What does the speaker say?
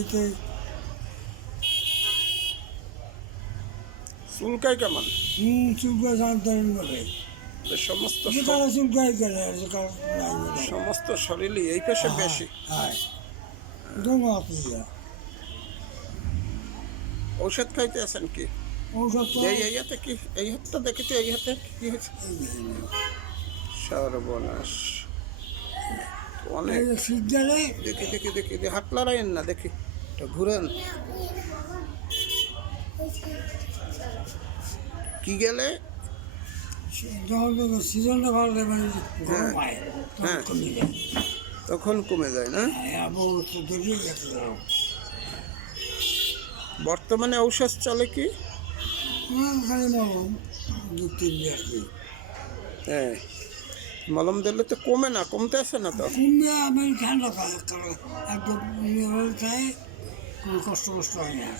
এতে চুলকায় কেমন? চুলকায় জানতেন বলে সমস্ত যেখানে চুলকায় গেলে যেখানে নাই বলে সমস্ত শরীরই এই পেশে বেশি। হ্যাঁ ধন্যবাদ ঔষধ খাইতে আছেন কি? ঔষধ তো এই হাতে কি, এই হাতটা দেখেছি, এই হাতে কি হয়েছে? সর্বনাশ, অনেক। শীত গেলে দেখি দেখি দেখি হাত লড়াইয়েন না, দেখি এটা ঘুরেন কি গেলে। যখন সিজনটা ভালো লাগে মানে গরম হয় হ্যাঁ কমে যায় তখন কমে যায় না? দেখে গেছে বর্তমানে ঔষধ চলে কি? খালি মলম 2-3 আসছে হ্যাঁ, মলম দিলে তো কমে না, কমতে আসে না তো। কমবে আমি ঠান্ডা খাই একদম খাই কোনো কষ্ট হয় না।